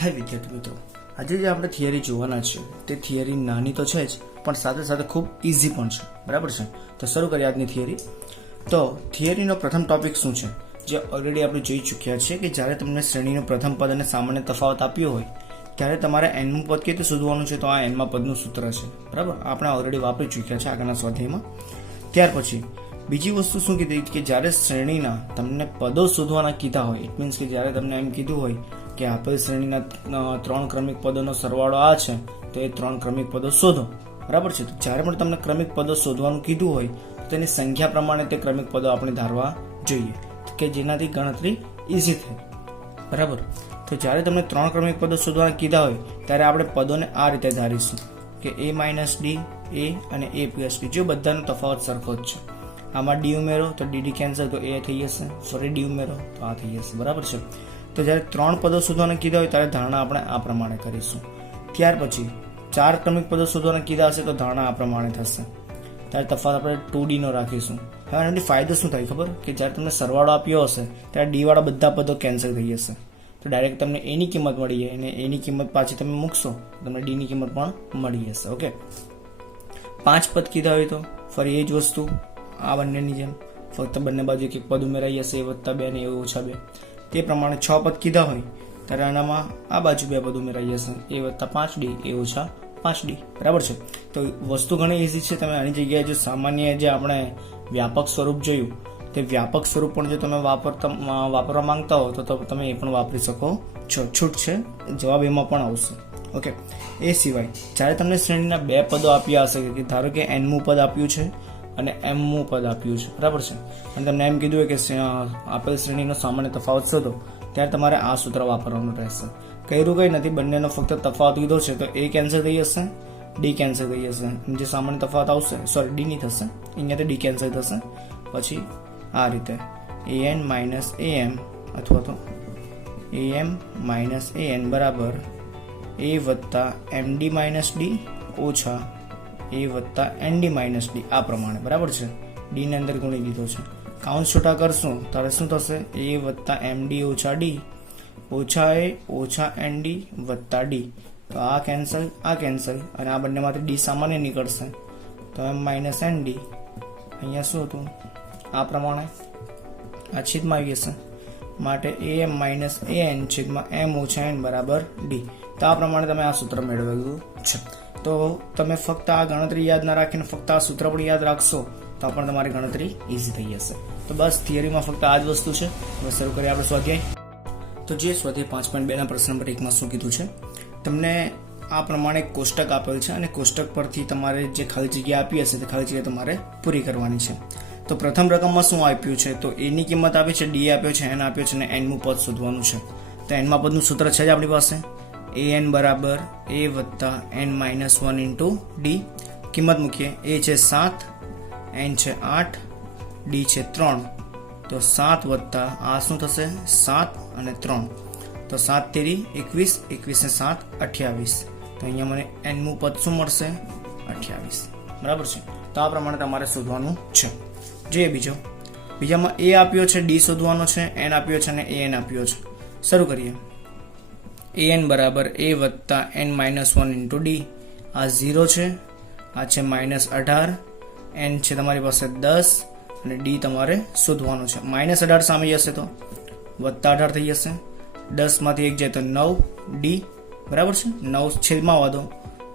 હાય વિદ્યાર્થી મિત્રો, આજે જે આપણે થિયરી જોવાના છે તે થિયરી નાની તો છે જ, પણ સાથે સાથે ખૂબ ઇઝી પણ છે. બરાબર છે? તો શરૂ કરીએ આજની થિયરી. તો થિયરીનો પ્રથમ ટોપિક શું છે, જે ઓલરેડી આપણે જોઈ ચૂક્યા છે કે જ્યારે તમને શ્રેણીનું પ્રથમ પદ અને સામાન્ય તફાવત આપ્યો હોય ત્યારે તમારે એનનું પદ કેવી રીતે શોધવાનું છે. તો આ એનમાં પદનું સૂત્ર છે. બરાબર, આપણે ઓલરેડી વાપરી ચૂક્યા છે આગળના સ્વાધ્યાયમાં. ત્યાર પછી બીજી વસ્તુ શું કીધી કે જ્યારે શ્રેણીના તમને પદો શોધવાના કીધા હોય, ઇટ મીન્સ કે જ્યારે તમને એમ કીધું હોય કે આપેલ શ્રેણીના 3 ક્રમિક પદોનો સરવાળો આ છે, તો એ 3 ક્રમિક પદો શોધો. બરાબર છે? તો જ્યારે પણ તમને ક્રમિક પદો શોધવાનું કીધું હોય તો તેની સંખ્યા પ્રમાણે તે ક્રમિક પદો આપણે ધારવા જોઈએ કે જેનાથી ગણતરી ઇઝી થાય. બરાબર, તો જ્યારે તમને 3 ક્રમિક પદો શોધવાના કીધા હોય ત્યારે આપણે પદોને આ રીતે ધારીશું કે a - d, a અને a + d, જો બધાનો તફાવત સરખો જ છે. આમાં d ઉમેરો તો dd કેન્સલ, તો a થઈ જશે. ફરી d ઉમેરો તો આ થઈ જશે. બરાબર છે? તો જ્યારે 3 પદો શોધવાના કીધા હોય ત્યારે ધારણા આપણે આ પ્રમાણે કરીશું. ત્યાર પછી 4 ક્રમિક પદો શોધવાના કીધા હશે તો ધારણા આ પ્રમાણે થશે. ત્યારે તફાવત આપણે 2d નો રાખીશું. હવે એનાથી ફાયદો શું થાય ખબર, કે જ્યારે તમને સરવાળો આપ્યો હશે ત્યારે d વાળા બધા પદો કેન્સલ થઈ જશે. તો ડાયરેક્ટ તમને a ની કિંમત મળી જાય અને a ની કિંમત પાછી તમે મૂકશો તમને d ની કિંમત પણ મળી જશે. ઓકે, 5 પદ કીધા હોય તો ફરી એ જ વસ્તુ, આ બંનેની જેમ ફક્ત બંને બાજુ એક પદ ઉમેરાઈ જશે, a + 2 અને a - 2. તે પ્રમાણે 6 પદ કીધા હોય ત્યારે આનામાં આ બાજુ 2 પદ ઉમેરાઈ જશે, a + 5d, a - 5d. બરાબર છે? તો વસ્તુ ઘણી ઇઝી છે. તમે આની જગ્યાએ જો સામાન્ય જે આપણે વ્યાપક સ્વરૂપ જોયું તે વ્યાપક સ્વરૂપ પણ જો તમે વાપરવા માંગતા હો તો તમે એ પણ વાપરી શકો છો. છૂટ છે, જવાબ એમાં પણ આવશે. ઓકે, એ સિવાય જ્યારે તમને શ્રેણીના 2 પદો આપ્યા હશે, કે ધારો કે nમું પદ આપ્યું છે અને mમું પદ આપ્યું છે. બરાબર છે? અને તમને એમ કીધું હોય કે આપેલ શ્રેણીનો સામાન્ય તફાવત શોધો, ત્યારે તમારે આ સૂત્ર વાપરવાનું રહેશે. કર્યું કંઈ નથી, બંનેનો ફક્ત તફાવત કીધો છે તો a કેન્સલ થઈ જશે, d કેન્સલ થઈ જશે. જે સામાન્ય તફાવત આવશે, સોરી d નહીં થશે, અહીંયાથી d કેન્સલ થશે. પછી આ રીતે an - am અથવા તો am - an બરાબર a + md - d ઓછા a + nd - d, આ પ્રમાણે. બરાબર છે? d ને અંદર ગુણી દીધો છે. કાઉન્સ છૂટા કરશું ત્યારે શું થશે, a + md - d ઓછા a ઓછા nd + d. તો આ કેન્સલ અને આ બંનેમાંથી d સામાન્ય નીકળશે તો m - nd. અહીંયા શું હતું, આ પ્રમાણે આ છેદમાં આવી જશે, માટે am - an છેદમાં m ઓછા n બરાબર d. તો આ પ્રમાણે તમે આ સૂત્ર મેળવેલું છે. તો તમે ફક્ત આ ગણતરી યાદ ના રાખીને ફક્ત આ સૂત્ર પણ યાદ રાખશો તો પણ તમારી ગણતરી ઇઝી થઈ જશે. તો બસ થિયરીમાં ફક્ત આ જ વસ્તુ છે. હવે શરૂ કરીએ આપણે સ્વાધ્યાય. તો જે સ્વાધ્યાય 5.2 ના પ્રશ્ન નંબર 1 માં શું કીધું છે, તમને આ પ્રમાણે કોષ્ટક આપેલ છે અને કોષ્ટક પરથી તમારે જે ખાલી જગ્યા આપી હશે તે ખાલી જગ્યા તમારે પૂરી કરવાની છે. તો પ્રથમ રકમમાં શું આપ્યું છે, તો a ની કિંમત આપી છે, d આપ્યો છે, n આપ્યો છે અને n મું પદ શોધવાનું છે. તો n માં પદનું સૂત્ર છે જ આપણી પાસે, an બરાબર a + n - 1 × d. કિંમત મૂકીએ, a છે 7, n છે 8, d છે 3. તો 7 + આ શું થશે, 7 અને 3. તો 7 તેરી 21, 21 ને 7 28. તો અહીંયા મને n મું પદ શું મળશે, 28. બરાબર છે? તો આ પ્રમાણે તમારે શોધવાનું છે. જોઈએ બીજામાં a આપ્યો છે, d શોધવાનો છે, n આપ્યો છે અને an આપ્યો છે. શરૂ કરીએ. an બરાબર a + n - 1 × d. આ 0 છે, આ છે -18, n છે તમારી પાસે 10 અને d તમારે શોધવાનો છે. -18 સામે જશે તો +18 થઈ જશે, 10 માંથી 1 જાય તો 9 d. બરાબર છે? 9 છેદમાં આવવા દો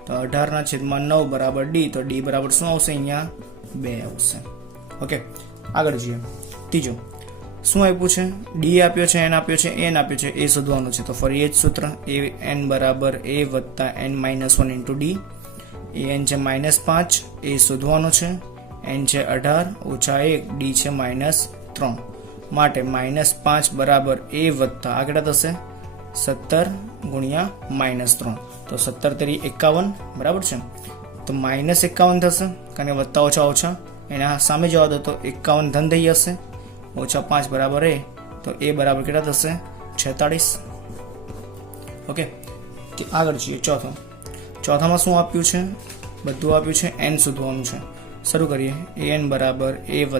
તો 18/9 બરાબર d. તો d બરાબર શું આવશે, અહીંયા 2 આવશે. ઓકે, આગળ જોઈએ. ત્રીજો શું આપ્યું છે, d આપ્યો છે, n આપ્યો છે, n આપ્યો છે, એ શોધવાનું છે. તો ફરી એ જ સૂત્ર, an બરાબર a + n - 1 × d. an છે -5, એ શોધવાનો છે, n છે 18 ઓછા 1, d છે -3. માટે -5 બરાબર a + આ કેટલા થશે, 17 × -3. તો 17 તેરી 51. બરાબર છે? તો -51 થશે, કારણ કે વત્તા ઓછા ઓછા એના સામે જવા દો તો 51 ધન થઈ જશે, ઓછા 5 બરાબર a. તો a બરાબર કેટલા થશે, 46. ઓકે, આગળ જોઈએ. ચોથામાં શું આપ્યું છે, બધું આપ્યું છે, n શોધવાનું છે. શરૂ કરીએ. an બરાબર a +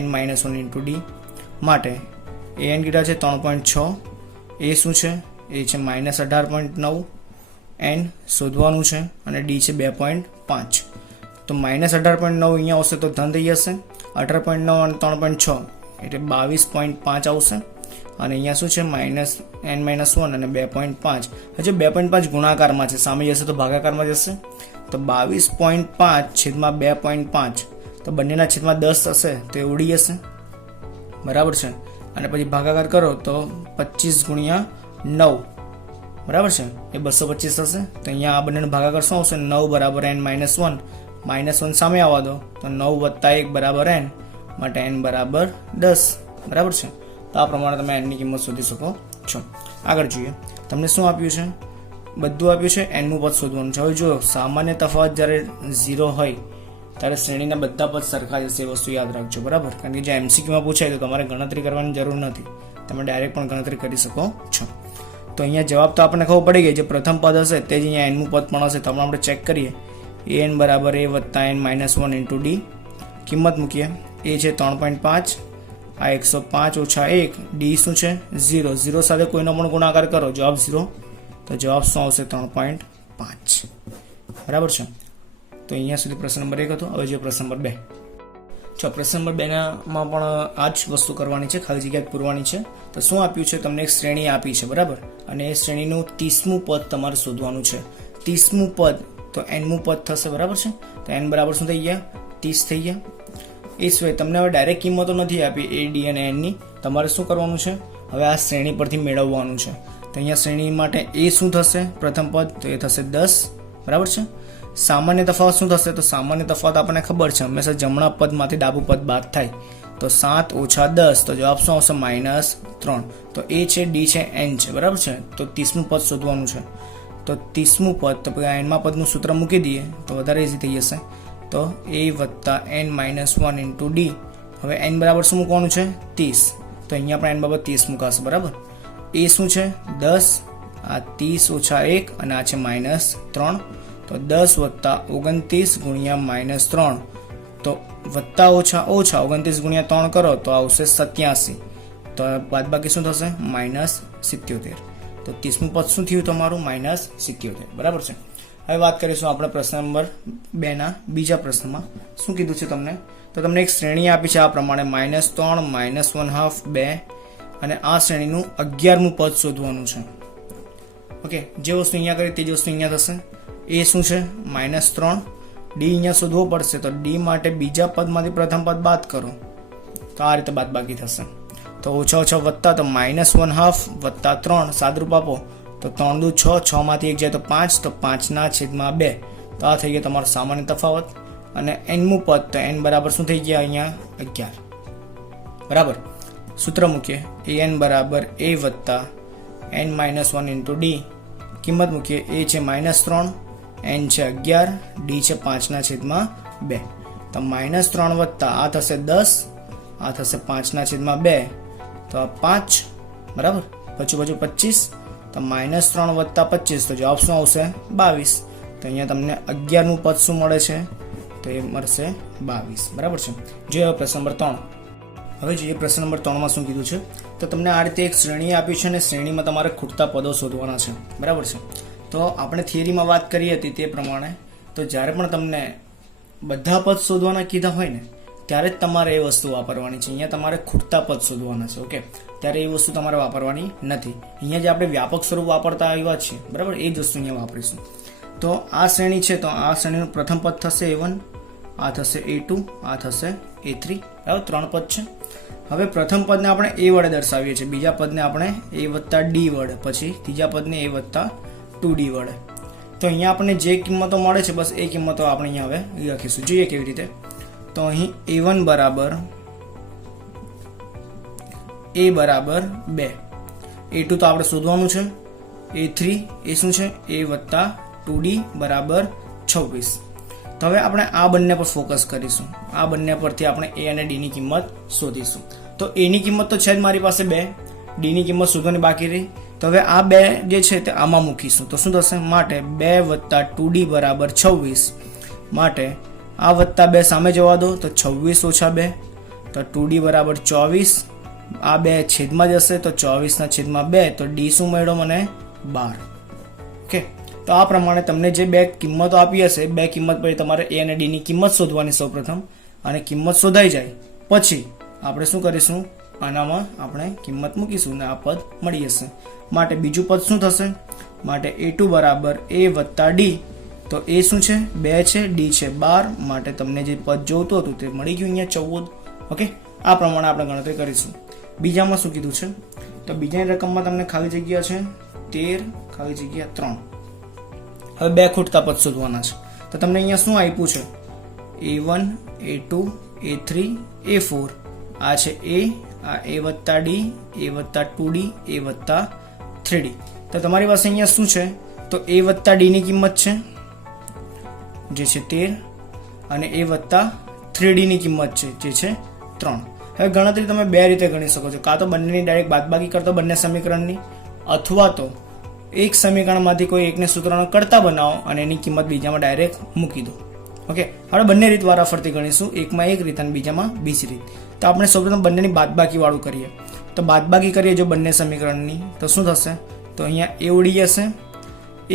n - 1 × d. માટે an કેટલા છે, 3.6. એ શું છે, એ છે -18.9 n શોધવાનું છે અને ડી છે 2.5. તો -18.9 અહીંયા આવશે તો ધન થઈ જશે, 18.9 અને 3.6 એટલે 22.5 આવશે અને અહીંયા શું છે -n-1 અને 2.5. હજુ 2.5 ગુણાકારમાં છે, સામે જશે તો ભાગાકારમાં જશે. તો 22.5 છેદમાં 2.5 તો બંનેના છેદમાં 10 થશે તો એ ઉડી જશે, બરાબર છે. અને પછી ભાગાકાર કરો તો 25 ગુણ્યા 9, બરાબર છે, એ 225 થશે. તો અહીંયા આ બંનેનો ભાગાકાર શું આવશે? 9 બરાબર n-1, -1 સામે આવવા દો તો 9 વત્તા 1 બરાબર n, માટે n બરાબર 10, બરાબર છે. તો આ પ્રમાણે તમે n ની કિંમત શોધી શકો છો. આગળ જોઈએ, તમને શું આપ્યું છે? બધું આપ્યું છે, n નું પદ શોધવાનું છે. હવે જો સામાન્ય તફાવત જ્યારે 0 હોય ત્યારે શ્રેણીના બધા પદ સરખા જશે, એ વસ્તુ યાદ રાખજો, બરાબર. કારણ કે જે MCQમાં પૂછાય તો તમારે ગણતરી કરવાની જરૂર નથી, તમે ડાયરેક્ટ પણ ગણતરી કરી શકો છો. તો અહીંયા જવાબ તો આપણને ખબર પડી ગઈ, જે પ્રથમ પદ હશે તે જ અહીંયા n નું પદ પણ હશે. તો આપણે ચેક કરીએ, an બરાબર a વત્તા n-1 ઇન્ટુ ડી. કિંમત મૂકીએ, એ છે 3.5, આ 105 ઓછા 1, ડી શું છે? 0. 0 સાથે કોઈનો પણ ગુણાકાર કરો, જવાબ 0, તો જવાબ શું આવશે? 3.5, બરાબર છે. તો અહીંયા સુધી પ્રશ્ન નંબર 1 હતો. હવે જો પ્રશ્ન નંબર 2. જો પ્રશ્ન નંબર 2માં પણ આ જ વસ્તુ કરવાની છે, ખાલી જગ્યા પૂરવાની છે. તો શું આપ્યું છે? તમને એક શ્રેણી આપી છે, બરાબર, અને એ શ્રેણીનું 30મું પદ તમારે શોધવાનું છે. 30મું પદ તો n મું પદ થશે, બરાબર છે. તો n બરાબર શું થઈ ગયા? 30 થઈ ગયા. એ સિવાય તમને હવે ડાયરેક્ટ કિંમતો નથી આપી a, d અને n ની. તમારે શું કરવાનું છે? હવે આ શ્રેણી પરથી મેળવવાનું છે. તો અહીંયા શ્રેણી માટે a શું થશે? પ્રથમ પદ તો એ થશે 10, બરાબર છે. સામાન્ય તફાવત શું થશે? તો સામાન્ય તફાવત આપણને ખબર છે, હંમેશા જમણા પદમાંથી ડાબું પદ બાદ થાય. તો 7 ઓછા 10 તો જવાબ શું આવશે? -3. તો a છે, d છે, n છે, બરાબર છે. તો 30મું પદ શોધવાનું છે. તો 30મું પદ તો n માં પદનું સૂત્ર મૂકી દઈએ તો વધારે ઇઝી થઈ જશે. તો a વત્તા n-1 ઇન્ટુ ડી. હવે n બરાબર શું મૂકવાનું છે? 30. તો અહીંયા પણ n બરાબર 30 મૂકાશે, બરાબર. a શું છે? 10, આ 30 ઓછા 1 અને આ છે -3. તો 10 વત્તા 29 ગુણ્યા -3, તો વત્તા ઓછા ઓછા 29 ગુણ્યા 3 કરો તો આવશે 87. તો બાદબાકી શું થશે? -77. તો 30મું પદ શું થયું તમારું? -77, બરાબર છે. હવે વાત કરીશું આપણે પ્રશ્ન નંબર 2ના બીજા પ્રશ્નમાં. શું કીધું છે તમને? તો તમને એક શ્રેણી આપી છે આ પ્રમાણે -3, -1/2, 2, અને આ શ્રેણીનું 11મું પદ શોધવાનું છે. ઓકે, જે વસ્તુ અહીંયા કરી તે જ વસ્તુ અહીંયા થશે. એ શું છે? -3. ડી અહીંયા શોધવો પડશે, તો ડી માટે બીજા પદમાંથી પ્રથમ પદ બાદ કરો તો આ રીતે બાદ બાકી થશે. તો ઓછા ઓછા વત્તા, તો -1/2 વત્તા 3, સાદરૂપ આપો તો 3 દુ 6, 6 માંથી 1 જાય તો 5, તો 5/2. તો આ થઈ ગયા તમારો સામાન્ય તફાવત. અને n મું પદ તો n બરાબર શું થઈ ગયા? અહીંયા 11, બરાબર. સૂત્ર મૂકીએ, an બરાબર a વત્તા n-1 ઇન્ટુ ડી. કિંમત મૂકીએ, a છે -3, n છે 11, d છે 5/2. તો -3 વત્તા આ થશે 10, આ થશે 5/2, તો 5, બરાબર. પછી 25, તો -3 વત્તા 25 તો જવાબ શું આવશે? 22. તો અહીંયા તમને 11મું પદ શું મળે છે? તો એ મળશે 22, બરાબર છે. જોઈએ પ્રશ્ન નંબર 3. હવે જોઈએ પ્રશ્ન નંબર 3માં શું કીધું છે? તો તમને આ રીતે એક શ્રેણી આપી છે અને શ્રેણીમાં તમારે ખૂટતા પદો શોધવાના છે, બરાબર છે. તો આપણે થિયરીમાં વાત કરી હતી તે પ્રમાણે, તો જ્યારે પણ તમને બધા પદ શોધવાના કીધા હોય ને ત્યારે જ તમારે એ વસ્તુ વાપરવાની છે. અહીંયા તમારે ખૂટતા પદ શોધવાના છે, ઓકે. ત્યારે એ વસ્તુ તમારે વાપરવાની નથી. અહીંયા જે આપણે વ્યાપક સ્વરૂપ વાપરતા આવ્યા છીએ, બરાબર, એ જ વસ્તુ અહીંયા વાપરીશું. તો આ શ્રેણી છે, તો આ શ્રેણીનું પ્રથમ પદ થશે a1, આ થશે a2, આ થશે a3, બરાબર. 3 પદ છે. હવે પ્રથમ પદને આપણે a વડે દર્શાવીએ છીએ, બીજા પદને આપણે a વત્તા d વડે, પછી ત્રીજા પદને a વત્તા 2d વડે. તો અહીંયા આપણને જે કિંમતો મળે છે બસ એ કિંમતો આપણે અહીંયા હવે લખીશું. જોઈએ કેવી રીતે. તો અહીં a1 બરાબર 2, a2 તો આપણે શોધવાનું છે, a3 એ શું છે? a વત્તા 2d બરાબર 26. તો હવે આપણે આ બંને પર ફોકસ કરીશું. આ બંને પરથી આપણે a અને d ની કિંમત શોધીશું. તો a ની કિંમત તો છે જ મારી પાસે 2, d ની કિંમત શોધવાની બાકી રહી. તો હવે આ 2 જે છે તે આમાં મૂકીશું તો શું થશે? માટે 2 વત્તા 2d બરાબર 26. માટે આ વત્તા 2 સામે જવા દો તો 26 ઓછા 2, તો 2d બરાબર 24 આ 2 છેદમાં જશે તો 24/2, તો ડી શું મળ્યો મને 12. ઓકે, તો આ પ્રમાણે તમને જે બે કિંમતો આપી હશે, બે કિંમત પછી તમારે એ અને ડી ની કિંમત શોધવાની સૌપ્રથમ, અને કિંમત શોધાઈ જાય પછી આપણે શું કરીશું, આનામાં આપણે કિંમત મૂકીશું ને આ પદ મળી જશે. માટે બીજું પદ શું થશે, માટે a2 બરાબર a વત્તા ડી, તો એ શું છે 2 છે, ડી છે 12, માટે તમને જે પદ જોઈતું હતું તે મળી ગયું અહીંયા 14. ઓકે, આ પ્રમાણે આપણે ગણતરી કરીશું. બીજામાં શું કીધું છે, તો બીજાની રકમમાં તમને ખાલી જગ્યા છે 13, ખાલી જગ્યા 3. હવે બે ખૂટતા પદ શોધવાના છે. તો તમને અહીંયા શું આપ્યું છે, a1 a2 a3 a4, આ છે આ a વત્તા ડી, a વત્તા 2d, a વત્તા 3d. તો તમારી પાસે અહીંયા શું છે, તો a વત્તા ડી ની કિંમત છે જે છે 13, અને a વત્તા 3d ની કિંમત છે જે છે 3. હવે ગણતરી તમે બે રીતે ગણી શકો છો, કાં તો બંનેની ડાયરેક્ટ બાદબાકી કરતો બંને સમીકરણની, અથવા તો એક સમીકરણમાંથી કોઈ એકને સૂત્રનો કરતા બનાવો અને એની કિંમત બીજામાં ડાયરેક્ટ મૂકી દો. ઓકે, આપણે બંને રીત વારાફરતી ગણીશું, એકમાં એક રીત અને બીજામાં બીજી રીત. તો આપણે સૌપ્રથમ બંનેની બાદબાકી વાળું કરીએ. તો બાદબાકી કરીએ જો બંને સમીકરણની, તો શું થશે, તો અહીંયા એ ઉડી જશે,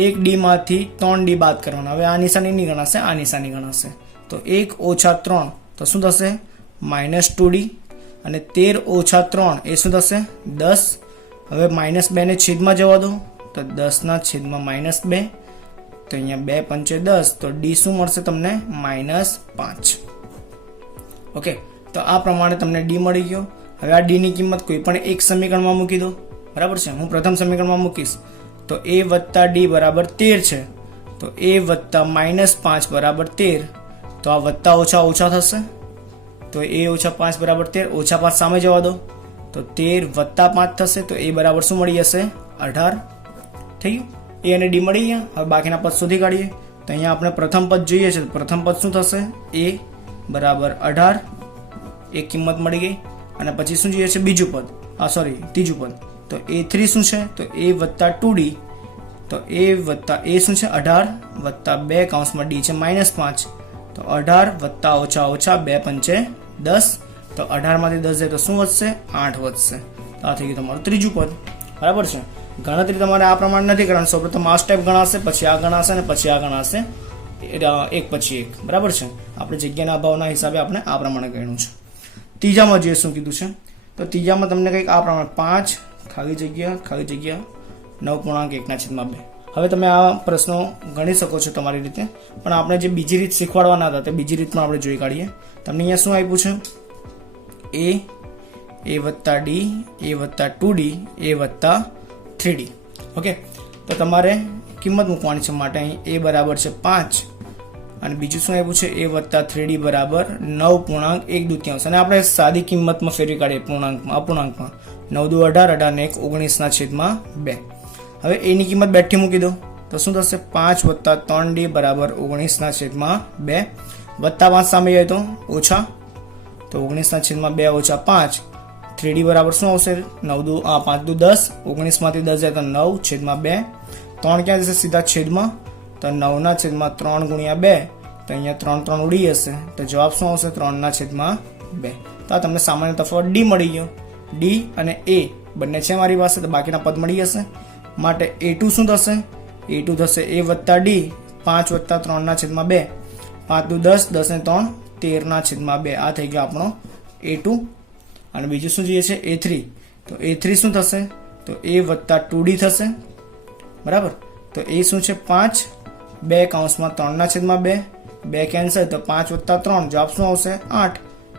એક ડી માંથી 3d બાદ કરવાના. હવે આ નિશાની નહીં ગણાશે, આ નિશાની ગણાશે. તો 1 ઓછા 3 તો શું થશે, -2d, અને 13 ઓછા 3 એ શું થશે 10. હવે -2 ને છેદમાં જવા દો, તો 10/-2, તો અહીંયા 2 પંચે 10, તો ડી શું મળશે તમને -5. ઓકે, તો આ પ્રમાણે તમને ડી મળી ગયો. હવે આ ડી ની કિંમત કોઈ પણ એક સમીકરણમાં મૂકી દો, બરાબર છે. હું પ્રથમ સમીકરણમાં મૂકીશ, તો a વત્તા ડી બરાબર 13 છે, તો a વત્તા -5 બરાબર 13, તો આ વત્તા ઓછા ઓછા થશે, તો a ઓછા 5 બરાબર 13, ઓછા 5 સામે જવા દો, તો 13 વત્તા 5 થશે, તો a બરાબર શું મળી જશે 18. થઈ ગયું, a અને ડી મળી ગયા. હવે બાકીના પદ શોધી કાઢીએ. તો અહીંયા આપણે પ્રથમ પદ જોઈએ છે, પ્રથમ પદ શું થશે, a બરાબર 18, એક કિંમત મળી ગઈ. અને પછી શું જોઈએ છે બીજું પદ, ત્રીજું પદ, તો a3 શું છે, તો a વત્તા 2d, તો a વત્તા a શું છે 18 વત્તા 2 કૌંસમાં d છે -5, તો 18 વત્તા ઓછા ઓછા 2 પંચે 10, તો 18 માંથી 10 જાય તો શું વધશે 8 વધશે. તો આ થઈ ગયું તમારું ત્રીજું પદ, બરાબર છે. ગણતરી તમારે આ પ્રમાણે નથી કરવાની, સૌપ્રથમ આ સ્ટેપ ગણાશે, પછી આ ગણાશે અને પછી આ ગણાશે, એક પછી એક, બરાબર છે. આપણે જગ્યાના અભાવના હિસાબે આપણે આ પ્રમાણે ગણ્યું છે. ત્રીજામાં જે શું કીધું છે, તો ત્રીજામાં તમને કંઈક આ પ્રમાણે 5 ખાલી જગ્યા 9.1/2. હવે તમે આ પ્રશ્નો ગણી શકો છો તમારી રીતે, પણ આપણે જે બીજી રીત શીખવાડવાના હતા તે બીજી રીત પણ આપણે જોઈ કાઢીએ. તમને અહીંયા શું આપ્યું છે, a વત્તા ડી, a વત્તા 2d, a વત્તા 3d. ઓકે, તો તમારે કિંમત મૂકવાની છે. માટે અહીં a બરાબર છે 5, અને બીજું શું આપ્યું છે, a વત્તા 3d બરાબર 9.1/2. અને આપણે સાદી કિંમતમાં ફેરવી કાઢીએ, અપૂર્ણાંકમાં 9 × 2 = 18, 18 19/2. હવે a ની કિંમત બેઠી મૂકી દો, તો શું થશે 5 વત્તા 3d બરાબર 19/2, વત્તા 5 સામે જાય તો ઓછા, તો 19/2 ઓછા 5, 3d બરાબર શું આવશે 9 5 × 10, 19 માંથી 10 જાય તો 9/2, 3 ક્યાં જશે સીધા છેદમાં, તો 9/3 × 2, તો અહીંયા 3 3 ઉડી જશે, તો જવાબ શું આવશે 3/2. તો આ તમને સામાન્ય તફાવત ડી મળી ગયો. ડી અને a બંને છે મારી પાસે, તો બાકીના પદ મળી જશે. માટે a2 શું થશે, a2 થશે a વત્તા ડી 5 વત્તા 3/2, 5 × 10, 10 ને 3 13/2. આ થઈ ગયો આપણો a2. અને બીજું શું જોઈએ છે a3, તો a3 શું થશે, તો a વત્તા 2d થશે, બરાબર. તો a શું છે 5, 2 કૌંસમાં 3/2, 2 કેન્સલ, તો 5 વત્તા 3 જવાબ શું આવશે 8.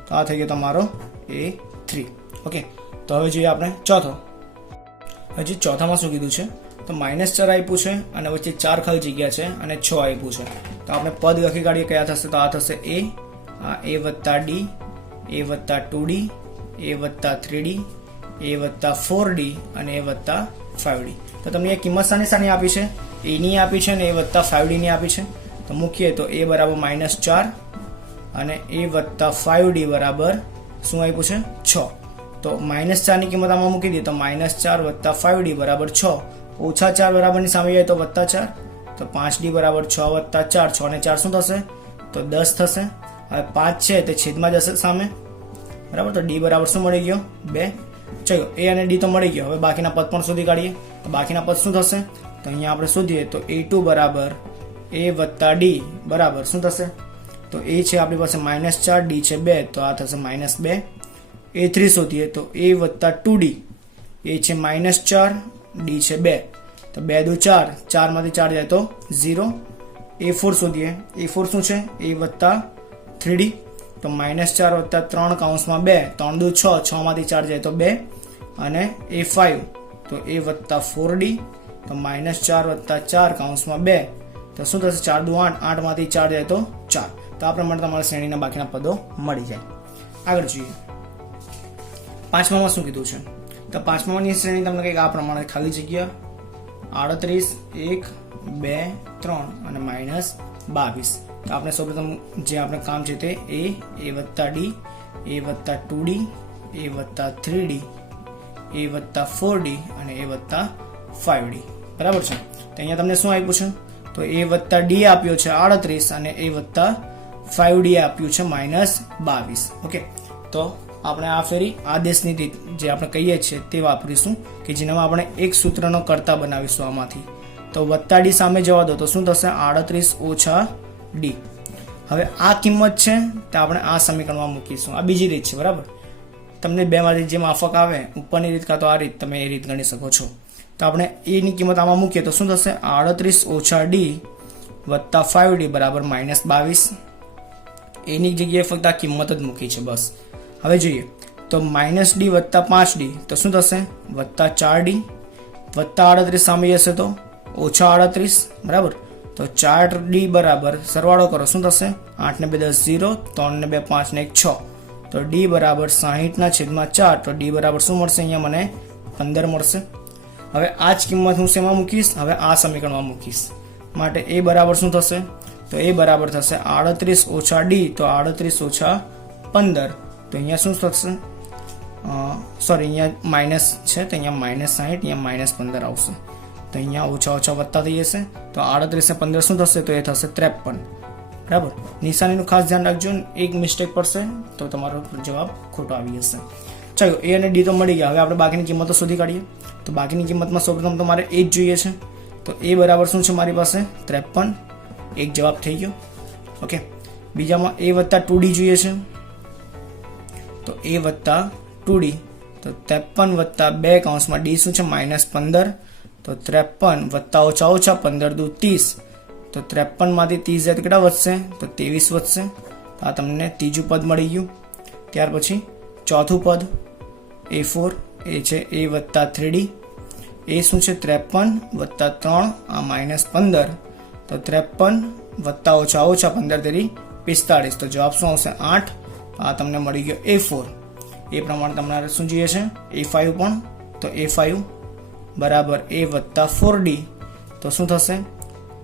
તો આ થઈ ગયો તમારો a3. ઓકે, તો હવે જોઈએ આપણે ચોથો. હજી ચોથામાં શું કીધું છે, તો -4 આપ્યું છે અને વચ્ચે 4 ખાલી જગ્યા છે અને 6 આપ્યું છે. તો આપણે પદ લખી કાઢીએ કયા થશે, તો આ થશે a વત્તા ડી, a વત્તા 2d, a વત્તા 3d, a વત્તા 4d અને a વત્તા 5d. તો તમને એ કિંમત સાની આપી છે, a ની આપી છે અને a વત્તા 5d ની આપી છે. તો મૂકીએ તો a બરાબર -4 અને a વત્તા 5d બરાબર શું આપ્યું છે 6. તો -4 ની કિંમત આમાં મૂકી દઈએ, તો -4 વત્તા 5d બરાબર 6, ઓછા 4 બરાબરની સામે જાય તો વત્તા 4, તો 5d બરાબર 6 વત્તા 4, 6 ને 4 શું થશે, તો 10 થશે. હવે 5 છે તે છેદમાં જશે સામે, બરાબર. તો d બરાબર શું મળી ગયો 2. ચલો એ અને ડી તો મળી ગયો. હવે બાકીના પદ પણ શોધી કાઢીએ. તો બાકીના પદ શું થશે? તો અહીંયા આપણે શોધીએ તો a2 બરાબર a વત્તા ડી બરાબર શું થશે? તો એ છે આપણી પાસે -4, ડી છે 2, તો આ થશે -2. a3 શોધીએ તો a વત્તા 2d, એ છે -4, ડી છે 2, તો 2 દુ 4, 4 માંથી 4 જાય તો 0. a4 શોધીએ, a4 શું છે? a વત્તા 3d, તો -4 વત્તા 3 કૌંસમાં 2, 3 દુ 6, 6 માંથી 4 જાય તો 2. અને a5 તો a વત્તા 4d, તો -4 વત્તા 4 કૌંસમાં 2, તો શું થશે? 4 દુ 8, 8 માંથી 4 જાય તો 4. તો આ પ્રમાણે તમારા શ્રેણીના બાકીના પદો મળી જાય. આગળ જોઈએ પાંચમામાં શું કીધું છે? તો પાંચમાની શ્રેણી તમને કંઈક આ પ્રમાણે ખાલી જગ્યા 38, 1, 2, 3 અને -22. તો આપણે સૌપ્રથમ જે આપણે કામ છે તે a વત્તા ડી, a વત્તા 2d, a વત્તા 3d, a વત્તા 4d અને a વત્તા 5d. બરાબર છે. તો અહીંયા તમને શું આપ્યું છે? તો a વત્તા ડી આપ્યો છે 38 અને a વત્તા 5d આપ્યું છે -22. ઓકે, તો આપણે આ ફેરી આદેશની રીત જે આપણે કહીએ છીએ તે વાપરીશું કે જેનામાં આપણે એક સૂત્રનો કર્તા બનાવીશું આમાંથી. તો વત્તા ડી સામે જવા દો તો શું થશે? 38 ઓછા ડી. હવે આ કિંમત છે તે આપણે આ સમીકરણમાં મૂકીશું. આ બીજી રીત છે. બરાબર, તમને બેમાંથી જે માફક આવે ઉપરની રીત કાં તો આ રીત, તમે એ રીત ગણી શકો છો. તો આપણે એની કિંમત આમાં મૂકીએ તો શું થશે? 38 ઓછા ડી વત્તા 5d બરાબર -22. એની જગ્યાએ ફક્ત આ કિંમત જ મૂકી છે બસ. હવે જોઈએ તો -d વત્તા 5d તો શું થશે? વત્તા 4d વત્તા 38 સામે જશે તો ઓછા 38. બરાબર, તો 4d બરાબર સરવાળો કરો શું થશે? 8 ને 2 10 0, 3 ને 2 5 ને 1 6, તો d બરાબર 60/4. તો d બરાબર શું મળશે? અહીંયા મને 15 મળશે. હવે આ જ કિંમત હું શેમાં મૂકીશ? હવે આ સમીકરણમાં મૂકીશ. માટે a બરાબર શું થશે? તો a બરાબર થશે 38 ઓછા d, તો 38 ઓછા 15. તો અહીંયા શું થશે? સોરી, અહીંયા માઇનસ છે તો અહીંયા -60, અહીંયા -15 આવશે. તો અહીંયા ઓછા ઓછા વત્તા થઈ જશે. તો 38 ને 15 શું થશે? તો એ થશે 53. બરાબર, નિશાનીનું ખાસ ધ્યાન રાખજો. એક મિસ્ટેક પડશે તો તમારો જવાબ ખોટો આવી જશે. ચાલો એ અને ડી તો મળી ગયા. હવે આપણે બાકીની કિંમતો શોધી કાઢીએ. તો બાકીની કિંમતમાં સૌપ્રથમ તમારે એ જ જોઈએ છે. તો એ બરાબર શું છે મારી પાસે? 53. એક જવાબ થઈ ગયો. ઓકે, બીજામાં a વત્તા 2d જોઈએ છે. તો a વત્તા 2d, તો 53 વત્તા 2 કૌંસમાં d શું છે? -15. તો 53 વત્તા ઓછા ઓછા 15 દુ 30, તો 53 માંથી 30 જાય તો કેટલા વધશે? તો 23 વધશે. તો આ તમને ત્રીજું પદ મળી ગયું. ત્યાર પછી ચોથું પદ a4, એ છે a વત્તા 3d, એ શું છે? 53 વત્તા 3, આ -15, તો 53 વત્તા ઓછા ઓછા 15 તેરી 45, તો જવાબ શું આવશે? 8. આ તમને મળી ગયો a4. એ પ્રમાણે તમારે શું જોઈએ છે? a5 પણ. તો a5 બરાબર a વત્તા 4d, તો શું થશે?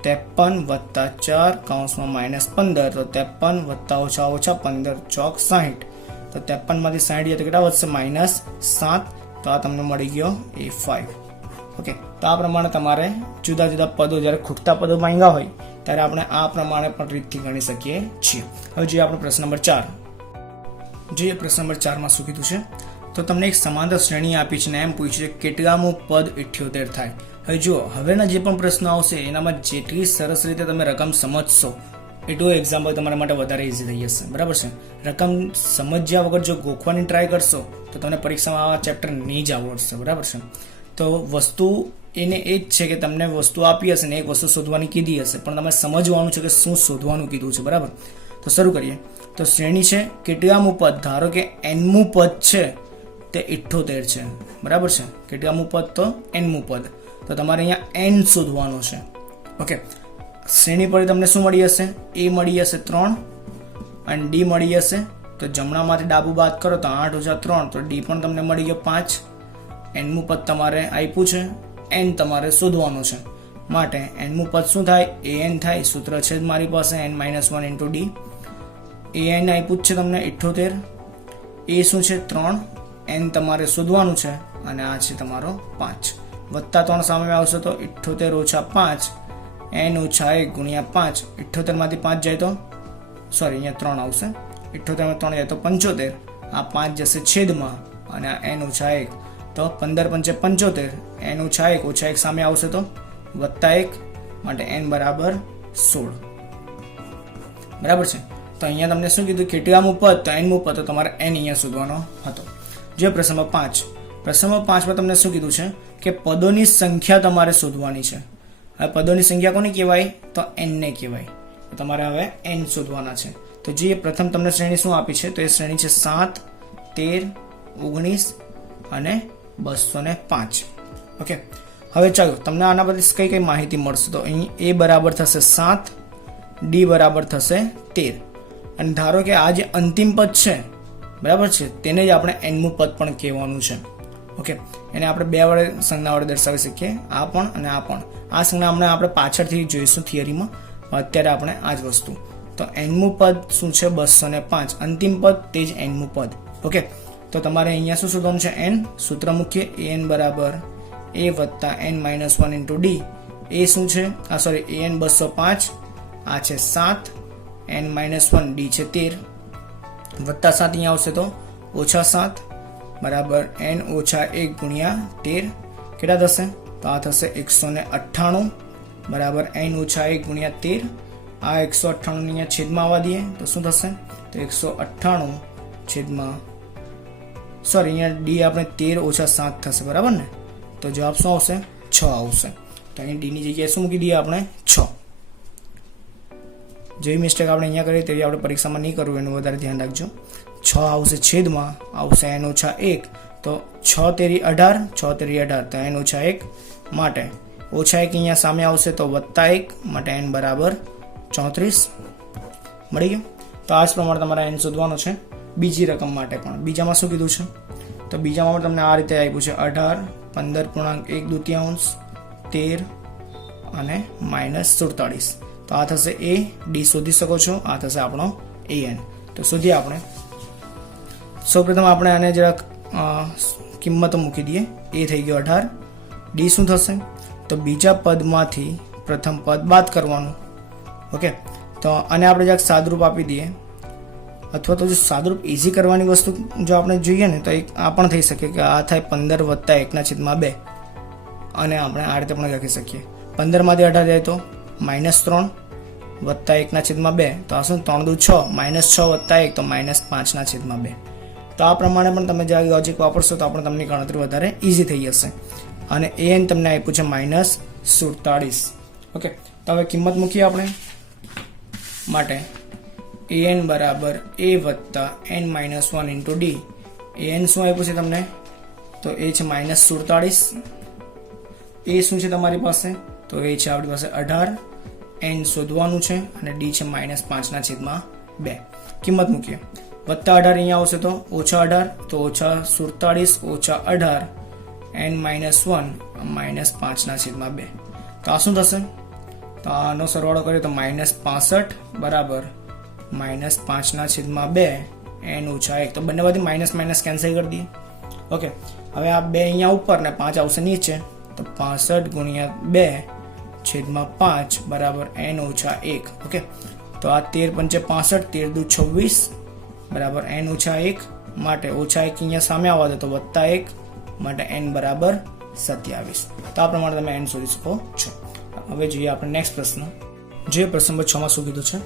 53 વત્તા 4 કૌંસમાં -15, તો 53 વત્તા ઓછા ઓછા 15 ચોક 60, તો 53 માંથી 60 જાય તો કેટલા વધશે? -7. તો આ તમને મળી ગયો a5. ઓકે, તો આ પ્રમાણે તમારે જુદા જુદા પદો જ્યારે ખૂટતા પદો માંગ્યા હોય ત્યારે આપણે આ પ્રમાણે પણ રીતથી ગણી શકીએ છીએ. હવે જોઈએ આપણે પ્રશ્ન નંબર 4. જોઈએ પ્રશ્ન નંબર 4માં શું કીધું છે? તો તમને એક સમાંતર શ્રેણી આપી છે ને એમ પૂછ્યું છે કેટલામું પદ 78 થાય. હવે જુઓ, હવેના જે પણ પ્રશ્નો આવશે એનામાં જેટલી સરસ રીતે તમે રકમ સમજશો એટલું એક્ઝામ્પલ તમારા માટે વધારે ઇઝી થઈ જશે. બરાબર છે. રકમ સમજ્યા વગર જો ગોખવાની ટ્રાય કરશો તો તમને પરીક્ષામાં આ ચેપ્ટર નહીં જ આવડશે. બરાબર છે. તો વસ્તુ એને એ જ છે કે તમને વસ્તુ આપી હશે ને એક વસ્તુ શોધવાની કીધી હશે, પણ તમારે સમજવાનું છે કે શું શોધવાનું કીધું છે. બરાબર, તો શરૂ કરીએ. તો શ્રેણી છે કેટલામું પદ? ધારો કે nમું પદ છે તે 78 છે. બરાબર છે. કેટલામું પદ? તો nમું પદ. તો તમારે અહીંયા n શોધવાનું છે. ઓકે, શ્રેણી પર તમને શું મળી હશે? a મળી હશે 3 અને d મળી હશે. તો જમણામાંથી ડાબુ બાદ કરો તો 8 ઓછા 3, તો d પણ તમને મળી ગયો 5. nમું પદ તમારે આપ્યું છે, n તમારે શોધવાનું છે. માટે nમું પદ શું થાય? an થાય. સૂત્ર છે જ મારી પાસે n-1 × d. an આપ્યું છે તમને 78, a શું છે? 3, n તમારે શોધવાનું છે અને આ છે તમારો 5. વત્તા 3 સામે આવશે તો 78 ઓછા 5, n ઓછા 1 ગુણ્યા 5. 78 માંથી 5 જાય તો સોરી, અહીંયા 3 આવશે. 78 માં 3 જાય તો 75. આ 5 જશે છેદમાં અને આ n ઓછા 1, તો 15 પંચે 75, n ઓછા 1 ઓછા 1 સામે આવશે તો વત્તા 1, માટે n બરાબર 16. બરાબર છે. તો અહીંયા તમને શું કીધું, કેટલામું પદ, તો nમું પદ, તો તમારે n અહીંયા શોધવાનો હતો. જે પ્રશ્ન 5, પ્રશ્ન 5માં તમને શું કીધું છે કે પદોની સંખ્યા તમારે શોધવાની છે. હવે પદોની સંખ્યા કોને કહેવાય, તો n ને કહેવાય. તમારે હવે n શોધવાના છે. તો જે પ્રથમ તમને શ્રેણી શું આપી છે, તો એ શ્રેણી છે 7, 13, 19 અને 205. ઓકે, હવે ચાલો તમને આના પરથી કઈ કઈ માહિતી મળશે. તો અહીં a બરાબર થશે 7, d બરાબર થશે 13, અને ધારો કે આ જે અંતિમ પદ છે, બરાબર છે, તેને જ આપણે nમું પદ પણ કહેવાનું છે. ઓકે, એને આપણે બે વડે સંજ્ઞા વડે દર્શાવી શકીએ, આ પણ અને આ પણ. આ સંજ્ઞા હમણાં આપણે પાછળથી જોઈશું થિયરીમાં, અત્યારે આપણે આ જ વસ્તુ. તો nમું પદ શું છે, 205, અંતિમ પદ તે જ nમું પદ. ઓકે, તો તમારે અહીંયા શું શોધવાનું છે, n. સૂત્ર મૂકીએ, an બરાબર a વત્તા n માઇનસ 1 ઇન્ટુ d. એ શું છે, an 205, આ છે 7, n માઇનસ 1, d છે 13, વત્તા 7 અહીંયા આવશે તો ઓછા 7 બરાબર n ઓછા 1 ગુણ્યા 13, કેટલા થશે, તો આ થશે 198 બરાબર n ઓછા 1 ગુણ્યા 13. આ 198 અહીંયા છેદમાં આવવા દઈએ તો શું થશે, તો 198 છેદમાં અહીંયા d આપણે 13 ઓછા 7 થશે, બરાબર ને. તો જવાબ શું આવશે, 6 આવશે. તો અહીં d ની જગ્યાએ શું મૂકી દઈએ આપણે, 6. જેવી મિસ્ટેક આપણે અહીંયા કરીએ તેવી આપણે પરીક્ષામાં નહીં કરવું, એનું વધારે ધ્યાન રાખજો. 6 આવશે છેદમાં આવશે n ઓછા 1, તો 6 તેરી 18, 6 તેરી 18, તો n ઓછા 1, માટે ઓછા 1 અહીંયા સામે આવશે તો વત્તા 1, માટે n બરાબર 34. મળી ગયું. તો આ જ પ્રમાણે તમારે n શોધવાનો છે બીજી રકમ માટે પણ. બીજામાં શું કીધું છે, તો બીજામાં તમને આ રીતે આપ્યું છે 18, 15.1/2, 13 અને -47. તો આ થશે a, d શોધી શકો છો, આ થશે આપણો an. તો શોધીએ આપણે. સૌપ્રથમ આપણે આને જરાક કિંમતો મૂકી દઈએ. a થઈ ગયો 18, d શું થશે, તો બીજા પદમાંથી પ્રથમ પદ બાદ કરવાનું. ઓકે, તો આને આપણે જરાક સાદરૂપ આપી દઈએ, અથવા તો જો સાદરૂપ ઇઝી કરવાની વસ્તુ જો આપણે જોઈએ ને, તો આ પણ થઈ શકે કે આ થાય 15 વત્તા 1/2, અને આપણે આ રીતે પણ લખી શકીએ. 15 માંથી 18 જાય તો -3 વત્તા 1/2, તો આ શું 3 દુ 6, -6 વત્તા 1 તો -5/2. તો આ પ્રમાણે પણ તમે જ્યારે લોજિક વાપરશો તો આપણે તમને ગણતરી વધારે ઇઝી થઈ જશે. અને an તમને આપ્યું છે -47. ઓકે, તો હવે કિંમત મૂકીએ આપણે. માટે an બરાબર a વત્તા n minus 1 into d. an શું આપ્યું છે તમને, તો એ છે -47. a શું છે તમારી પાસે, તો એ છે આપણી પાસે 18, n શોધવાનું છે, અને d છે -5/2. કિંમત મૂકીએ. વત્તા 18 અહીંયા આવશે તો ઓછા 18, તો ઓછા 47 ઓછા 18, n માઇનસ 1 -5/2. તો આ શું થશે, તો આનો સરવાળો કરીએ તો -65 બરાબર -5/2, n ઓછા 1. તો બંને બાજુ માઇનસ માઇનસ કેન્સલ કરી દઈએ. ઓકે, હવે આ 2 અહીંયા ઉપર ને 5 આવશે નીચે, તો 65 ગુણ્યા 2/5 બરાબર n ઓછા 1. ઓકે, તો આ 13 પંચે 65, 13 દુ 26 બરાબર n ઓછા 1, માટે ઓછા 1 અહીંયા સામે આવવા દે તો વત્તા 1, માટે n બરાબર 27. તો આ પ્રમાણે તમે n શોધી શકો છો. હવે જોઈએ આપણે નેક્સ્ટ પ્રશ્ન. જે પ્રશ્ન નંબર 6 માં શું કીધું છે,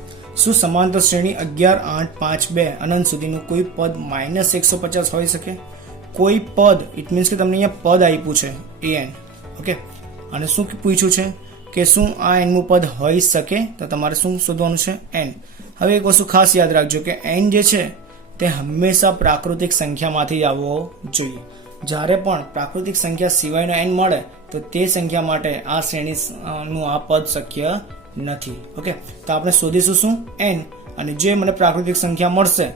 શું સમાંતર શ્રેણી 11, 8, 5, 2 અનંત સુધીનું કોઈ પદ -150 હોઈ શકે? કોઈ પદ, ઇટ મીન્સ કે તમને અહીંયા પદ આપ્યું છે an. ઓકે, અને શું પૂછ્યું છે કે શું આ nમું પદ હોઈ શકે, તો તમારે શું શોધવાનું છે, n. હવે એક વસ્તુ ખાસ યાદ રાખજો કે n જે છે તે હંમેશા પ્રાકૃતિક સંખ્યામાંથી આવવો જોઈએ. જ્યારે પણ પ્રાકૃતિક સંખ્યા સિવાયનો n મળે તો તે સંખ્યા માટે આ શ્રેણીનું આ પદ શક્ય નથી. ઓકે, તો આપણે શોધીશું શું, n, અને જે મને પ્રાકૃતિક સંખ્યા મળશે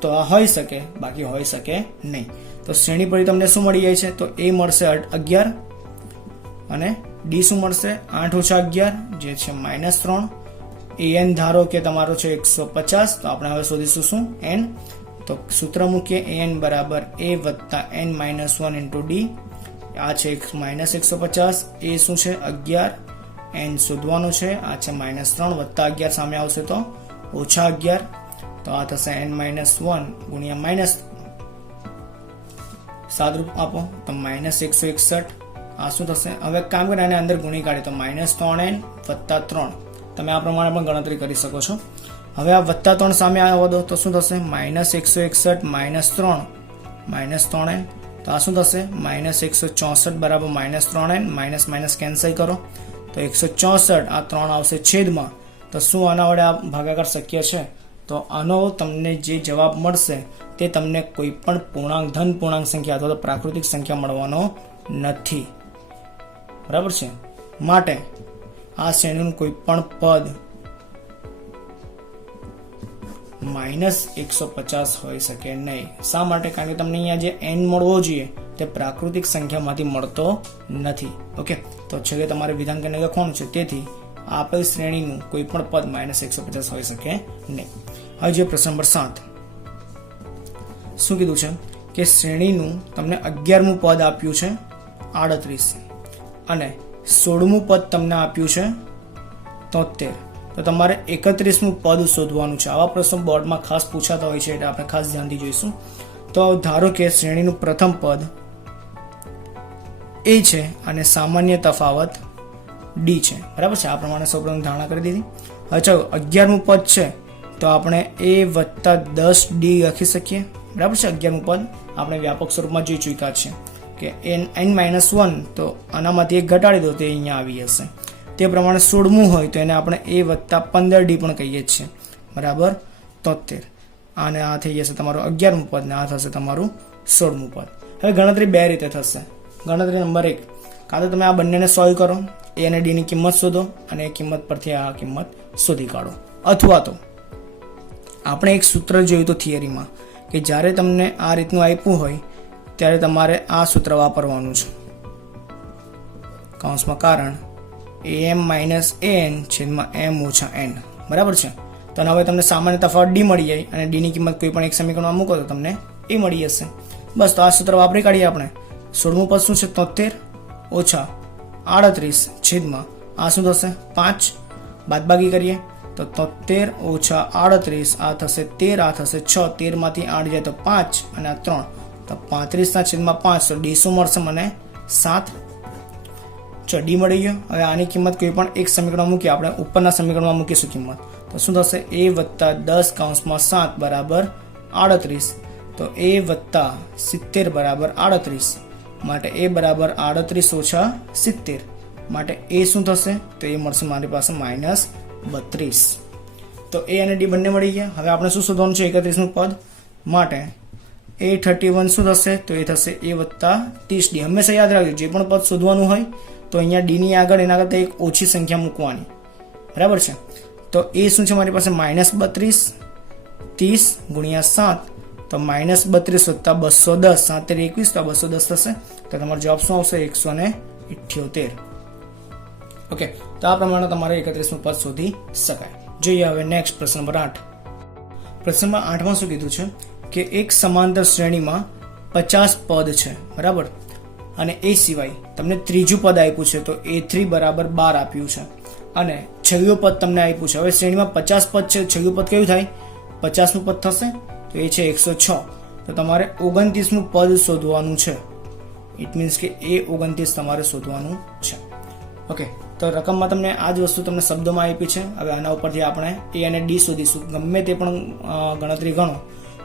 તો આ હોઈ શકે, બાકી હોઈ શકે નહીં. તો શ્રેણી પર તમને શું મળી જાય છે, તો a મળશે 11, અને d શું મળશે 8 ઓછા 11 જે છે -3. an ધારો કે તમારો છે 150, તો આપણે હવે શોધીશું શું, n. તો સૂત્ર મૂકીએ, an બરાબર a વત્તા n માઇનસ 1 ઇન્ટુ d. આ છે -150, a શું છે 11, n શોધવાનું છે, આ છે -3 વત્તા 11 સામે આવશે તો ઓછા 11, તો આ થશે n-1 ગુણ્યા સાદરૂપ આપો તો -161. આ શું થશે? હવે કામ કરીને આને અંદર ગુણી કાઢીએ તો -3n + 3. તમે આ પ્રમાણે પણ ગણતરી કરી શકો છો. હવે આ +3 સામે આવવા દો તો શું થશે? -161 - 3n. તો આ શું થશે? -164 બરાબર -3n. માઇનસ કેન્સલ કરો તો 164. આ 3 આવશે છેદમાં. તો શું આના વડે આ ભાગાકાર શક્ય છે? તો આનો તમને જે જવાબ મળશે તે તમને કોઈ પણ પૂર્ણાંક, ધન પૂર્ણાંક સંખ્યા અથવા તો પ્રાકૃતિક સંખ્યા મળવાનો નથી. બરાબર છે? માટે આ શ્રેણીનું કોઈ પણ પદ -150 હોઈ શકે નહીં. શા માટે? કારણ કે તમને અહીંયા જે n મળવો જોઈએ તે પ્રાકૃતિક સંખ્યામાંથી મળતો નથી. ઓકે, તો છેલ્લે તમારે વિધાન કરીને લખવાનું છે. તેથી આપેલ શ્રેણીનું કોઈ પણ પદ -150 હોઈ શકે નહીં. હવે જે પ્રશ્ન નંબર 7 શું કીધું છે કે શ્રેણીનું તમને 11મું પદ આપ્યું છે 38 અને 16મું પદ તમને આપ્યું છે 73. તો તમારે 31મું પદ શોધવાનું છે. આવા પ્રશ્નો બોર્ડમાં ખાસ પૂછાતા હોય છે એટલે આપણે ખાસ ધ્યાનથી જોઈશું. તો ધારો કે શ્રેણીનું પ્રથમ પદ a છે અને સામાન્ય તફાવત d છે. બરાબર છે? આ પ્રમાણે સૌપ્રથમ ધારણા કરી દીધી. હવે ચાલો 11મું પદ છે તો આપણે a + 10d લખી શકીએ. બરાબર છે? 11મું પદ આપણે વ્યાપક સ્વરૂપમાં જોઈ ચૂક્યા છે કે n-1 તો આનામાંથી એક ઘટાડી દો તો અહીંયા આવી જશે. તે પ્રમાણે 16મું હોય તો એને આપણે a + 15d પણ કહીએ છીએ. બરાબર? 73. અને આ થઈ જશે તમારું 11મું પદ ને આ થશે તમારું 16મું પદ. હવે ગણતરી બે રીતે થશે. ગણતરી નંબર 1, કાં તો તમે આ બંનેને સોલ્વ કરો, a અને d ની કિંમત શોધો અને એ કિંમત પરથી આ કિંમત શોધી કાઢો. અથવા તો આપણે એક સૂત્ર જોયું તો થિયરીમાં કે જ્યારે તમને આ રીતનું આપ્યું હોય ત્યારે તમારે આ સૂત્ર વાપરવાનું છે. કૌંસમાં કારણ am - an / m - n. બરાબર છે? તો હવે તમને સામાન્ય તફાવત d મળી જાય અને d ની કિંમત કોઈ પણ એક સમીકરણમાં મૂકો તો તમને a મળી જશે. બસ, તો આ સૂત્ર વાપરી કાઢીએ આપણે. 16મું પદ શું છે? 73 - 38 છેદમાં આ શું થશે? 5. બાદબાકી કરીએ તો 73 - 38 આ થશે 13, આ થશે 6. 13 માંથી 8 જાય તો 5 અને આ 3 તો 35/5. તો d શું મળશે મને? 7. ડી મળી ગયો. હવે આની કિંમત કોઈ પણ એક સમીકરણમાં મૂકીએ, આપણે ઉપરના સમીકરણમાં મૂકીશું કિંમત તો શું થશે? a + 10 કૌંસમાં 7 બરાબર 38. તો a + 70 બરાબર 38. માટે a બરાબર 38 - 70. માટે a શું થશે? તો એ મળશે મારી પાસે -32. તો a અને d બંને મળી ગયા. હવે આપણે શું શોધવાનું છે? 31મું પદ માટે a31 શું થશે? તો એ થશે a + 30d. હંમેશા યાદ રાખજો, જે પણ પદ શોધવાનું હોય તો અહીંયા d ની આગળ એના કરતાં એક ઓછી સંખ્યા મૂકવાની. બરાબર છે? તો એ શું છે મારી પાસે? -32. 30 × 7 તો -32 + 210. 7 × 21 તો 210 થશે. તો તમારો જવાબ શું આવશે? 178. ઓકે, તો આ પ્રમાણે તમારે 31મું પદ શોધી શકાય. જોઈએ હવે નેક્સ્ટ પ્રશ્ન નંબર 8. પ્રશ્ન નંબર 8માં શું કીધું છે કે એક સમાંતર શ્રેણીમાં 50 પદ છે. બરાબર? અને એ સિવાય તમને ત્રીજું પદ આપ્યું છે તો a3 બરાબર 12 આપ્યું છે અને છેલ્લું પદ તમને આપ્યું છે. હવે શ્રેણીમાં 50 પદ છે, છેલ્લું પદ કયું થાય? 50મું પદ થશે. તો એ છે 106. તો તમારે 29મું પદ શોધવાનું છે. ઇટ મીન્સ કે એ 29 તમારે શોધવાનું છે. ઓકે, તો રકમમાં તમને આ જ વસ્તુ તમને શબ્દોમાં આપી છે. હવે આના ઉપરથી આપણે a અને d શોધીશું. ગમે તે પણ ગણતરી ગણો,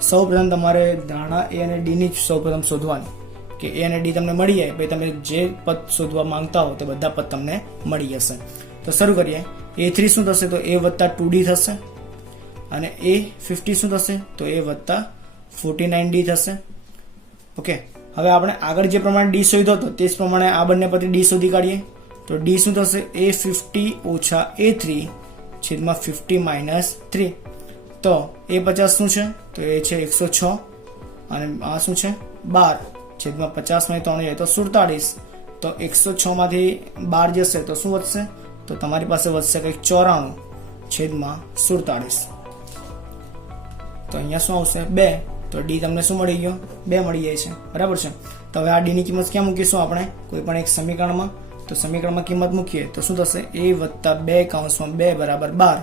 સૌપ્રથમ તમારે ધારણા a અને d ની સૌપ્રથમ શોધવાની કે a અને d તમને મળી જાય પછી તમે જે પદ શોધવા માંગતા હો તે બધા પદ તમને મળી જશે. તો શરૂ કરીએ. a3 શું થશે? તો a + 2d થશે અને a50 શું થશે? તો a + 49d થશે. ઓકે, હવે આપણે આગળ જે પ્રમાણે d શોધ્યો હતો તે જ પ્રમાણે આ બંને પરથી d શોધી કાઢીએ. તો d શું થશે? a50 - a3 છેદમાં 50 - 3. તો a50 શું છે? તો એ છે 106 અને આ શું છે? 12 છેદમાં 50 માંથી 3 જાય તો 47. તો 106 માંથી 12 જશે તો શું વધશે? તો તમારી પાસે વધશે કંઈક 94 છેદમાં 47. તો અહીંયા શું આવશે? 2. તો ડી તમને શું મળી ગયો? 2 મળી જાય છે. બરાબર છે? તો હવે આ ડી ની કિંમત ક્યાં મૂકીશું આપણે? કોઈ પણ એક સમીકરણમાં. તો સમીકરણમાં કિંમત મૂકીએ તો શું થશે? a + 2 કૌંસમાં 2 બરાબર 12.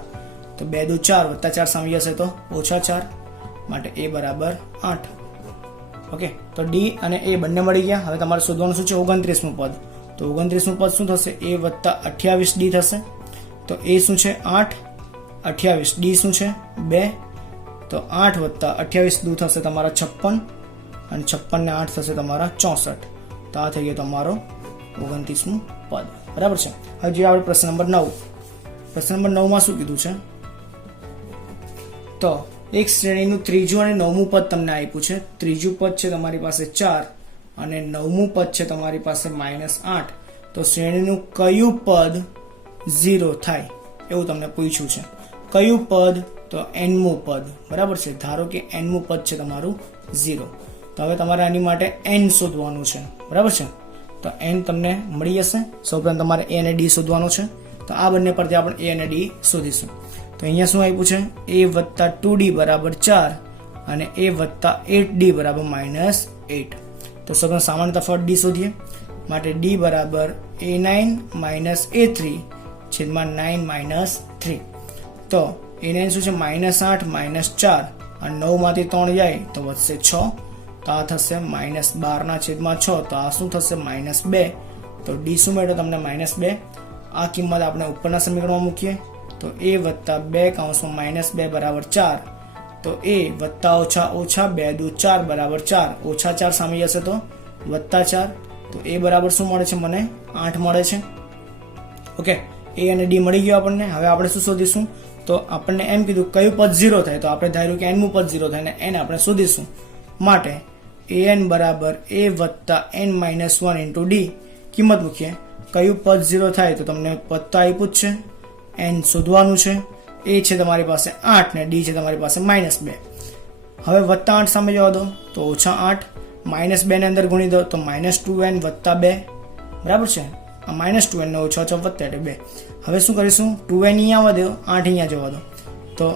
તો 2 × 4 + 4 સામી જશે તો -4. માટે a બરાબર 8. ઓકે, તો ડી અને એ બંને મળી ગયા. હવે તમારે શોધવાનું શું છે? 29મું પદ. તો 29મું પદ શું થશે? a વત્તા 28d થશે. તો એ શું છે? 8, 28, ડી શું છે? 2. તો 8 વત્તા 28 દૂ થશે તમારા 56, અને 56 ને 8 થશે તમારા 64. તો આ થઈ ગયો તમારો 29મું પદ. બરાબર છે. હવે જે આપણે પ્રશ્ન નંબર 9. પ્રશ્ન નંબર 9 માં શું કીધું છે? તો એક શ્રેણીનું ત્રીજું અને 9મું પદ તમને આપ્યું છે. ત્રીજું પદ છે તમારી પાસે 4 અને 9મું પદ છે તમારી પાસે -8. તો શ્રેણીનું કયું પદ 0 થાય એવું તમને પૂછ્યું છે. કયું પદ? તો nમું પદ. બરાબર છે. ધારો કે nમું પદ છે તમારું 0. તો હવે તમારે આની માટે n શોધવાનું છે. બરાબર છે. તો n તમને મળી જશે. સૌપ્રથમ તમારે a અને d શોધવાનું છે. તો આ બંને પરથી આપણે a અને d શોધીશું. તો અહીંયા શું આપ્યું છે? a વત્તા 2d બરાબર 4 અને a વત્તા 8d બરાબર -8. તો સૌપ્રથમ સામાન્ય તફાવત d શોધીએ. માટે d બરાબર a9 a3 છેદમાં 9 3. તો a9 શું છે? -8 -4 અને 9 માંથી 3 જાય તો વધશે 6. તો આ થશે -12/6. તો આ શું થશે? -2. તો ડી શું મળ્યો તમને? -2. આ કિંમત આપણે ઉપરના સમીકરણમાં મૂકીએ તો a વત્તા 2 કૌંસમાં -2 બરાબર 4. તો a વત્તા ઓછા ઓછા 2 દુ 4 બરાબર 4. ઓછા 4 સામે જશે તો વત્તા 4. તો a બરાબર શું મળે છે મને? 8 મળે છે. ઓકે, a અને d મળી ગયો આપણને. હવે આપણે શું શોધીશું? તો આપણને એમ કીધું કયું પદ 0 થાય. તો આપણે ધાર્યું કે nમું પદ 0 થાય ને n આપણે શોધીશું. માટે an બરાબર a વત્તા n -1 ઇન્ટુ d કિંમત મૂકીએ. કયું પદ 0 થાય? તો તમને પદ તો આપ્યું જ છે, n શોધવાનું છે. a છે તમારી પાસે 8 ને d છે તમારી પાસે -2. હવે વત્તા 8 સામે જવા દો તો ઓછા 8, -2 ને અંદર ગુણી દો તો -2n વત્તા 2. બરાબર છે. આ -2n ને ઓછા ઓછા વત્તા એટલે 2. હવે શું કરીશું? 2n અહીંયા આવવા દો, 8 અહીંયા જવા દો. તો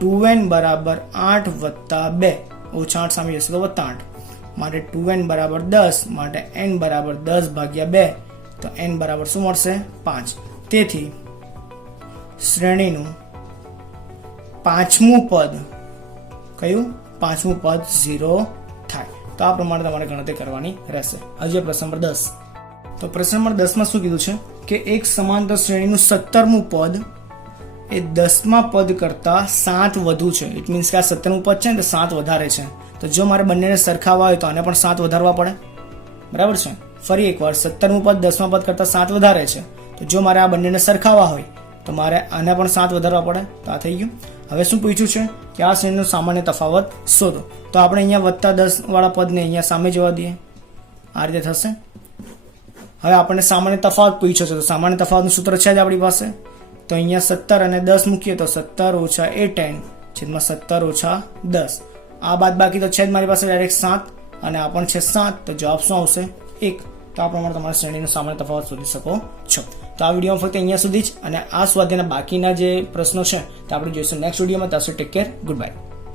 2n બરાબર 8 વત્તા 2. ઓછા 8 સામે જશે તો વત્તા 8. માટે 2n બરાબર 10. માટે n બરાબર 10 ભાગ્યા 2. તો n બરાબર શું મળશે? 5. તેથી શ્રેણીનું પાંચમું પદ કયું? પાંચમું પદ 0 થાય. તો આ પ્રમાણે તમારે ગણતરી કરવાની રહેશે. હજી પ્રશ્ન નંબર 10. તો પ્રશ્ન નંબર 10 માં શું કીધું છે કે એક સમાંતર શ્રેણીનું 17મું પદ એ 10મા પદ કરતા 7 વધુ છે. ઇટ મીન્સ કે આ 17મું પદ છે ને તો 7 વધારે છે. તો જો મારે બંનેને સરખાવવા હોય તો આને પણ 7 વધારવા પડે. બરાબર છે. ફરી એકવાર 17મું પદ 10મા પદ કરતા 7 વધારે છે. તો જો મારે આ બંનેને સરખાવવા હોય તો મારે આને પણ 7 વધારવા પડે. તો આ થઈ ગયું. હવે શું પૂછ્યું છે કે આ શ્રેણીનો સામાન્ય તફાવત શોધો. તો આપણે અહીંયા વત્તા 10 વાળા પદને અહીંયા સામે જવા દઈએ. આ રીતે થશે. હવે આપણને સામાન્ય તફાવત પૂછ્યો છે તો સામાન્ય તફાવતનું સૂત્ર છે જ આપણી પાસે. તો અહીંયા 17 અને 10 મૂકીએ તો 17 ઓછા a10 છેદમાં 17 ઓછા 10. આ બાદ બાકી તો છે જ મારી પાસે ડાયરેક્ટ 7 અને આ પણ છે 7. તો જવાબ શું આવશે? 1. તો આ પ્રમાણે તમારા શ્રેણીનો સામાન્ય તફાવત શોધી શકો છો. તો આ વિડીયોમાં ફક્ત અહીંયા સુધી જ, અને આ સ્વાધ્યાયના બાકીના જે પ્રશ્નો છે તે આપણે જોઈશું નેક્સ્ટ વિડીયોમાં. ત્યાં સુધી ટેક કેર, ગુડ બાય.